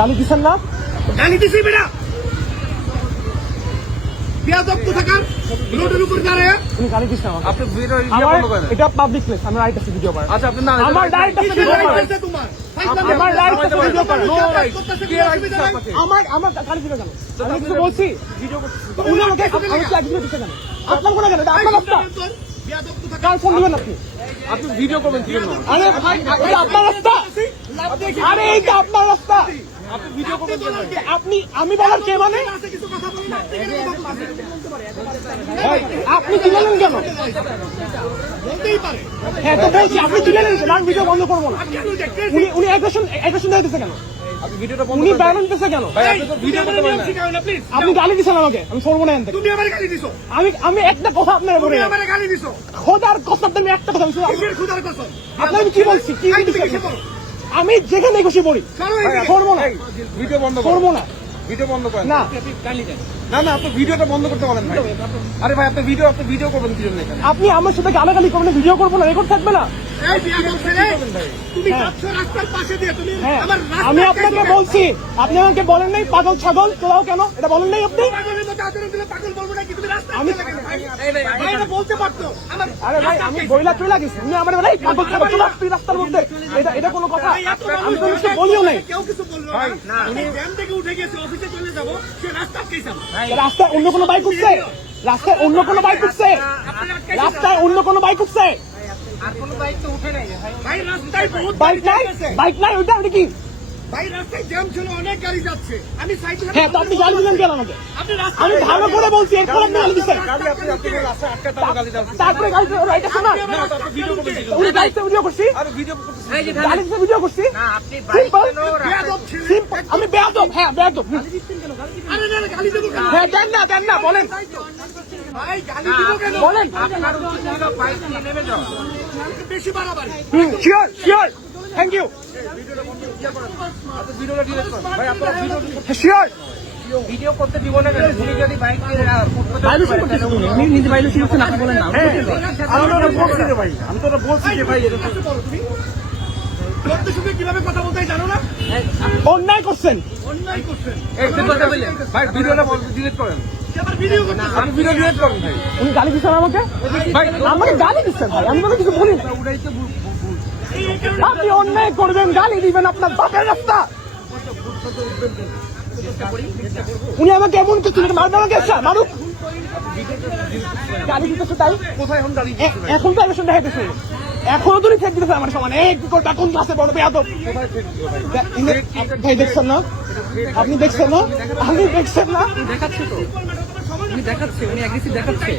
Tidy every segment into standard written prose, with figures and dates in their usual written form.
গালি দিচ্ছেন না? গালি দিছি বেটা বিয়াদব কোথাকার রোডের উপর দাঁড়ায় উনি গালি দিচ্ছেন আমাকে। আপনি ভিডিও আমার বন্ধ করেন। এটা পাবলিক প্লেস, আমি রাইট আছে ভিডিও করার। আচ্ছা আপনি না আমার রাইট আছে ভিডিও করার। তোমার আমার রাইট আছে ভিডিও করার। নো রাইট কে রাইট দিছে আপনাকে? আমার গালি দিল কেন? আমি কিছু বলছি? উনি আমাকে একদিন দিচ্ছে কেন? আপনার কোনো কেন? এটা আপনার রাস্তা। বিয়াদব কোথাকার কার ফোন দিবেন আপনি? আপনি ভিডিও করবেন কি জন্য? আরে ভাই, এটা আপনার রাস্তা। আরে এইটা আপনার রাস্তা। আপনি ভিডিও করবেন কি জন্য? আপনি আমি বলার কে মানে? আছে কিছু কথা বলুন আপনি কেন কথা বলছেন ভাই, আপনি দিলেন কেন? বলতেই পারে হ্যাঁ তো বলছি, আপনি দিলেন কেন? আমি ভিডিও বন্ধ করবো না। কেন দেখতেছি উনি অ্যাগ্রেশন দিতেছে কেন? আপনি ভিডিওটা বন্ধ উনি করেন। ব্যান দিতেছে কেন? ভাই আপনি তো ভিডিও করতে পারেন না। প্লিজ আপনি গালি দিচ্ছেন আমাকে, আমি সরবো না এখান থেকে। তুমি আমার গালি দিছো আমি একটা কথা আপনার বলে তুমি আমার গালি দিছো খোদার কসম, আমি একটা কথা বলছি। কিসের খুদার কসম আপনার আমি কি বলছি? কি এই তুমি বলছি? কিসে বলো আমি যেখানে খুশি পড়ি, সরো এদিকে। সরবো না, এই, ভিডিও বন্ধ করেন। সরবো না। ভিডিও বন্ধ করেন। না না না আপনি ভিডিওটা বন্ধ করতে বলেন ভাই। আরে ভাই আপনি ভিডিও করবেন কি জন্য এখানে? আপনি আমার সাথে গালাগালি করবেন, ভিডিও করবো না, রেকর্ড থাকবে না। এই বিয়াদব ছেলে তুমি যাচ্ছ রাস্তার পাশে দিয়ে তুমি হ্যাঁ, আমার রাস্তা আমি আপনাকে বলছি, আপনি আমাকে বলেন নাই পাগল ছাগল তোলাও কেন? এটা বলেন নাই আপনি? পাগলের মতো আচরণ দিলে পাগল বলবো না কি তুমি রাস্তায় আমি- চলে গেলে ভাই এটা বলতে পারতো আমার আরে ভাই, আমি বইলা চলে গেছি, উনি আমার বলে পাগল ছাগল তোলা তুই রাস্তার মধ্যে, এটা কোনো কথা? আমি তো কিছু বলিও নাই। কেউ কিছু বললো না উনি জ্যাম থেকে উঠে গেছে অফিসে চলে যাব সে রাস্তা আটকেছে রাস্তায় অন্য কোনো বাইক উঠছে? রাস্তায় অন্য কোনো বাইক উঠছে? রাস্তায় অন্য কোনো বাইক উঠছে? ভাই রাস্তায় বহুত বাইক নাই, আছে বাইক নাই, ওইটা আপনি কি? ভাই রাস্তায় জ্যাম ছিল অনেক গাড়ি যাচ্ছে আমি সাইকেল হ্যাঁ, তো আপনি গালি দিলেন কেন আমাকে? আপনি আমি রাস্তায় ভালো করে বলছি, এরপর আপনি গালি দিচ্ছেন। গালি আপনি রাস্তায় আটকাতে হবে গালি দাও। তারপরে গালি দিলেন, রাইট আছে না? না তো আপনি ভিডিও করবেন কি জন্য? উনি গাড়িতে ভিডিও করছি, আরে ভিডিও করতেছেন। গাড়িতে ভিডিও করছি। Simple. বেয়াদব ছেলে Simple. আমি বেয়াদব, হ্যাঁ বেয়াদব। আরে না গালি দেবো কেন হ্যাঁ, দেন না, বলেন ভাই গালি দেবো কেন বলেন। বেশি বাড়াবাড়ি শিওর, থ্যাংক ইউ, আপনি ভিডিওটা ডিলিট করেন। ভাই আপনারা ভিডিও শিওর। ভিডিও করতে দিব না কেন? উনি যদি বাইক ভাইলেশন করতেছেন উনি, আপনি নিজে ভাইলেশন করছেন, আপনি বলেন না। আমি তো ওটা বলছি যে ভাই, আমি তো ওটা বলছি যে ভাই এরকম করতে শুনে কিভাবে কথা বলতে হয় জানো না অন্যায় করছেন। অন্যায় করছেন ভাই ভিডিওটা ডিলিট করেন। আবার ভিডিও করতে আপনি ভিডিও ডিলিট করেন ভাই। উনি গালি দিচ্ছেন আমাকে, ভাই আমাকে গালি দিচ্ছেন ভাই, আমি কোনো কিছু বলি না। আপনি অন্যায় করবেন, গালি দিবেন, আপনার বাপের রাস্তা। উনি আমাকে এমন কিছু মারবে, আমাকে মারুক, গালি দিতেছে তাই। কোথায় এখন দাঁড়িয়ে এখন তো অ্যাকশন দেখাইতেছে, এখনো তুমি ঠেক দিতেছে আমার সমান। এই কি করবে, কোন ক্লাসে বড় বেয়াদব। ভাই দেখছেন না? আপনি দেখছেন না? আপনি দেখছেন না? দেখাচ্ছে তো, উনি দেখাচ্ছে, উনি অ্যাগ্রেসিভ দেখাচ্ছে।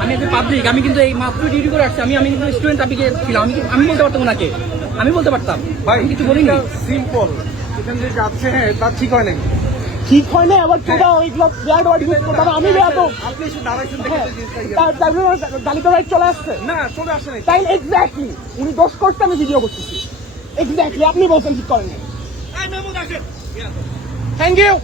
আমি একজন পাবলিক, আমি কিন্তু এই মাত্র ডিউটি করে আসছি, আমি কিন্তু স্টুডেন্ট ট্রাফিকে ছিলাম, আমি বলতে পারতাম ওনাকে, আমি বলতে পারতাম, ভাই আমি কিছু বলিনি। সিম্পল এখান যে যাচ্ছে হ্যাঁ তার ঠিক হয় নাকি? ঠিক হয় না, আবার তোরা ওইগুলো ব্যাড ওয়ার্ড ইউজ করতে হবে, আমি বেয়াদব। আপনি এসে দাঁড়াইছেন দেখে তো জিনিসটা ইয়ে। তারপরে গালি তো রাইট চলে আসছে। না চলে আসে নাই। তাই এক্স্যাক্টলি উনি দোষ করতে, আমি ভিডিও করতেছি। এক্স্যাক্টলি আপনি বলছেন ঠিক করেন। এই মেমো দেখেন থ্যাংক ইউ।